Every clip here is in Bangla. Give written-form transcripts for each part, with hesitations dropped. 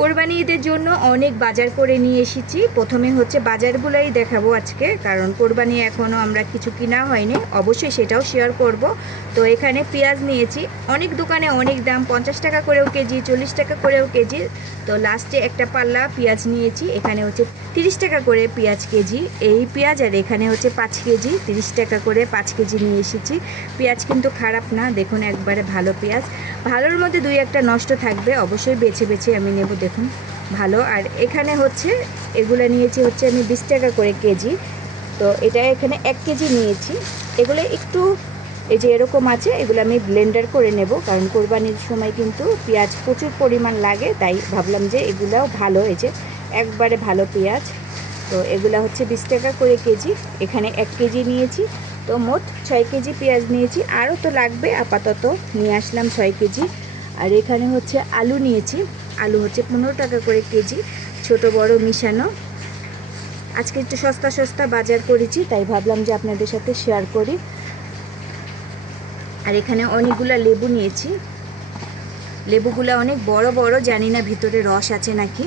কোরবানি ঈদের জন্য অনেক বাজার করে নিয়ে এসেছি। প্রথমে হচ্ছে বাজারগুলোই দেখাবো আজকে, কারণ কোরবানি এখনও আমরা কিছু কিনা হয়নি, অবশ্যই সেটাও শেয়ার করব। তো এখানে পেঁয়াজ নিয়েছি, অনেক দোকানে অনেক দাম, 50 টাকা করেও কেজি, 40 টাকা করেও কেজি। তো লাস্টে একটা পাল্লা পেঁয়াজ নিয়েছি, এখানে হচ্ছে 30 টাকা করে পেঁয়াজ কেজি। এই পেঁয়াজ আর এখানে হচ্ছে 5 কেজি, 30 টাকা করে 5 কেজি নিয়ে এসেছি। পেঁয়াজ কিন্তু খারাপ না, দেখুন একবারে ভালো পেঁয়াজ। ভালোর মধ্যে দুই একটা নষ্ট থাকবে, অবশ্যই বেছে বেছে আমি নেব, দেখুন ভালো। আর এখানে হচ্ছে এগুলো নিয়েছি হচ্ছে আমি 20 টাকা করে কেজি। তো এটা এখানে 1 কেজি নিয়েছি। এগুলো একটু এই যে এরকম আছে, এগুলো আমি ব্লেন্ডার করে নেব, কারণ কোরবানির সময় কিন্তু পেঁয়াজ প্রচুর পরিমাণ লাগে, তাই ভাবলাম যে এগুলাও ভালো, এই যে একবারে ভালো পেঁয়াজ। তো এগুলো হচ্ছে 20 টাকা করে কেজি, এখানে 1 কেজি নিয়েছি। তো মোট 6 কেজি পেঁয়াজ নিয়েছি, আরও তো লাগবে, আপাতত নিয়ে আসলাম 6 কেজি। আর এখানে হচ্ছে আলু নিয়েছি, আলু হচ্ছে 15 টাকা করে কেজি, ছোট বড় মিশানো। আজকে একটু সস্তা সস্তা বাজার করেছি, তাই ভাবলাম যে আপনাদের সাথে শেয়ার করি। আর এখানে অনেকগুলো লেবু নিয়েছি, লেবুগুলো অনেক বড় বড়, জানি না ভিতরে রস আছে নাকি।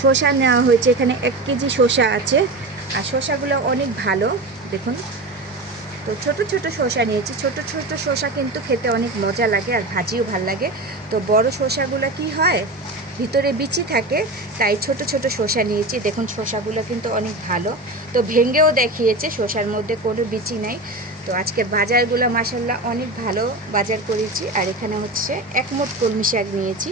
শসা নেওয়া হয়েছে, এখানে 1 কেজি শসা আছে, আর শসাগুলো অনেক ভালো, দেখুন। তো ছোট ছোট শসা নিয়েছি, ছোট ছোট শসা কিন্তু খেতে অনেক মজা লাগে, আর ভাজিও ভাল লাগে। তো বড় শসাগুলো কি হয়, ভিতরে বিচি থাকে, তাই ছোট ছোট শসা নিয়েছি। দেখুন শসাগুলো কিন্তু অনেক ভালো, তো ভেঙেও দেখিয়েছে, শসার মধ্যে কোনো বিচি নাই। তো আজকের বাজারগুলো মাশাল্লাহ অনেক ভালো বাজার করেছি। আর এখানে হচ্ছে 1 মুঠ কলমি শাক নিয়েছি।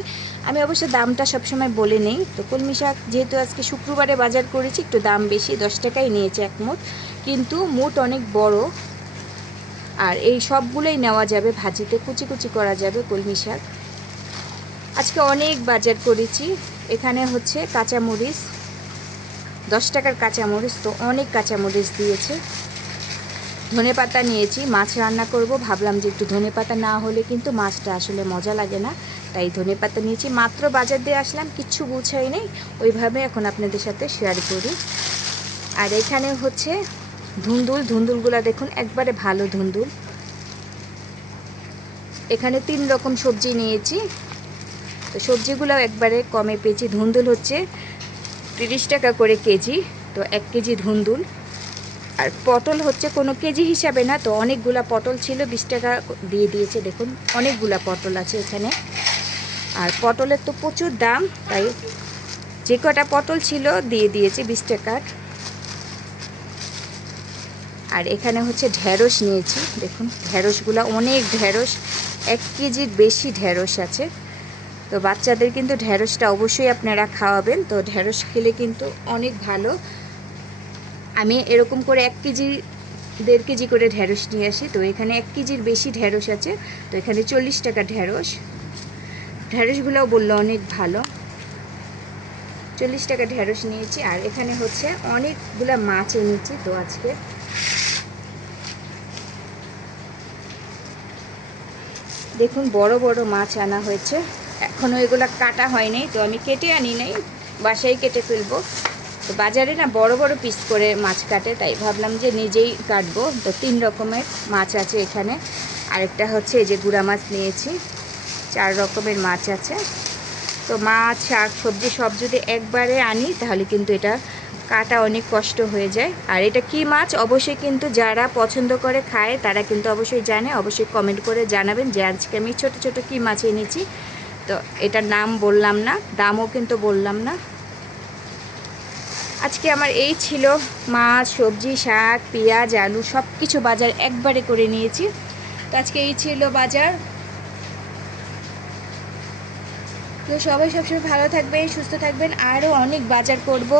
আমি অবশ্য দামটা সবসময় বলে নেই, তো কলমি শাক যেহেতু আজকে শুক্রবারে বাজার করেছি, একটু দাম বেশি, 10 টাকাই নিয়েছে 1 মুঠ, কিন্তু মুঠ অনেক বড়। আর এই সবগুলোই নেওয়া যাবে, ভাজিতে কুচি কুচি করা যাবে কলমি শাক। আজকে অনেক বাজার করেছি। এখানে হচ্ছে কাঁচামরিচ, 10 টাকার কাঁচামরিচ, তো অনেক কাঁচামরিচ দিয়েছে। ধনেপাতা নিয়েছি, মাছ রান্না করব, ভাবলাম যে একটু ধনেপাতা না হলে কিন্তু মাছটা আসলে মজা লাগে না, তাই ধনেপাতা নিয়েছি। মাত্র বাজার দিয়ে আসলাম, কিচ্ছু গুছাই নেই, ওইভাবে এখন আপনাদের সাথে শেয়ার করি। আর এখানে হচ্ছে ধুন্দুল, ধুন্দুলগুলো দেখুন একবারে ভালো ধুন্দুল। এখানে 3 রকম সবজি নিয়েছি, তো সবজিগুলো একবারে কমে পেয়েছি। ধুন্দুল হচ্ছে 30 টাকা করে কেজি, তো 1 কেজি ধুন্দুল। আর পটল হচ্ছে কোনো কেজি হিসাবে না, তো অনেকগুলা পটল ছিল, 20 টাকা দিয়ে দিয়েছে, দেখুন অনেকগুলা পটল আছে এখানে। আর পটলের তো প্রচুর দাম, তাই যে কটা পটল ছিল দিয়ে দিয়েছে 20 টাকার। আর এখানে হচ্ছে ঢেঁড়স নিয়েছি, দেখুন ঢেঁড়সগুলো অনেক ঢেঁড়স, 1 কেজির বেশি ঢেঁড়স আছে। তো বাচ্চাদের কিন্তু ঢেঁড়সটা অবশ্যই আপনারা খাওয়াবেন, তো ঢেঁড়স খেলে কিন্তু অনেক ভালো। আমি এরকম করে 1 কেজি 1.5 কেজি করে ঢেঁড়স নিয়ে আসি, তো এখানে 1 কেজির বেশি ঢেঁড়স আছে। তো এখানে 40 টাকা ঢেঁড়স, ঢেঁড়সগুলোও বললো অনেক ভালো, 40 টাকা ঢেঁড়স নিয়েছি। আর এখানে হচ্ছে অনেকগুলা মাছ এনেছি, তো আজকে দেখুন বড় বড় মাছ আনা হয়েছে, এখনও এগুলো কাটা হয়নি, তো আমি কেটে আনি নাই, বাসায় কেটে ফেলবো। তো বাজারে না বড় বড় পিস করে মাছ কাটে, তাই ভাবলাম যে নিজেই কাটবো। তো 3 রকমের মাছ আছে এখানে। আরেকটা হচ্ছে এই যে গুঁড়া মাছ নিয়েছি, 4 রকমের মাছ আছে। তো মাছ শাক সবজি সব যদি একবারে আনি তাহলে কিন্তু এটা কাটা অনেক কষ্ট হয়ে যায়। আর এটা কি মাছ অবশ্যই কিন্তু যারা পছন্দ করে খায় তারা কিন্তু অবশ্যই জানে, অবশ্যই কমেন্ট করে জানাবেন যে আজকে আমি ছোট ছোট কি মাছ এনেছি। তো এটার নাম বললাম না, দামও কিন্তু বললাম না। আজকে আমার এই ছিল, মাছ সবজি শাক পেঁয়াজ আলু সব কিছু বাজার একবারে করে নিয়েছি। তো আজকে এই ছিল বাজার। তো সবাই সবসময় ভালো থাকবেন, সুস্থ থাকবেন, আরও অনেক বাজার করব,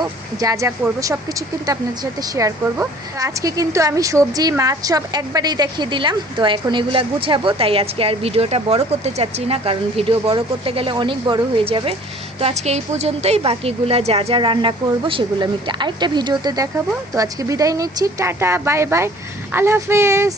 যা যা করব সব কিছু কিন্তু আপনাদের সাথে শেয়ার করব। তো আজকে কিন্তু আমি সবজি মাছ সব একবারেই দেখিয়ে দিলাম, তো এখন এগুলা গুছাবো, তাই আজকে আর ভিডিওটা বড় করতে চাচ্ছি না, কারণ ভিডিও বড় করতে গেলে অনেক বড় হয়ে যাবে। তো আজকে এই পর্যন্তই, বাকিগুলা যা যা রান্না করব সেগুলো আমি আরেকটা ভিডিওতে দেখাবো। তো আজকে বিদায় নিচ্ছি, টাটা বাই বাই, আল্লাহ হাফেজ।